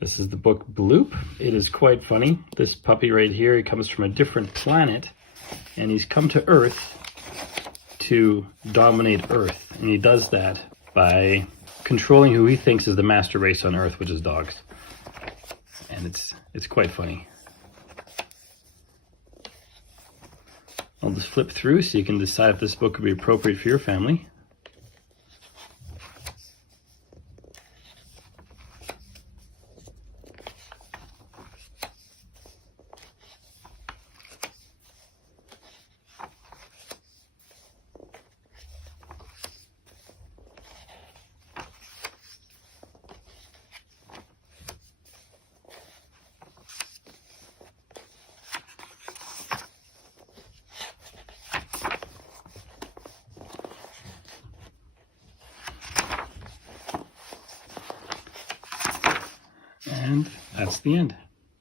This is the book Bloop. It is quite funny. This puppy right here, he comes from a different planet, and he's come to Earth to dominate Earth. And he does that by controlling who he thinks is the master race on Earth, which is dogs. And it's quite funny. I'll just flip through so you can decide if this book would be appropriate for your family. And that's the end.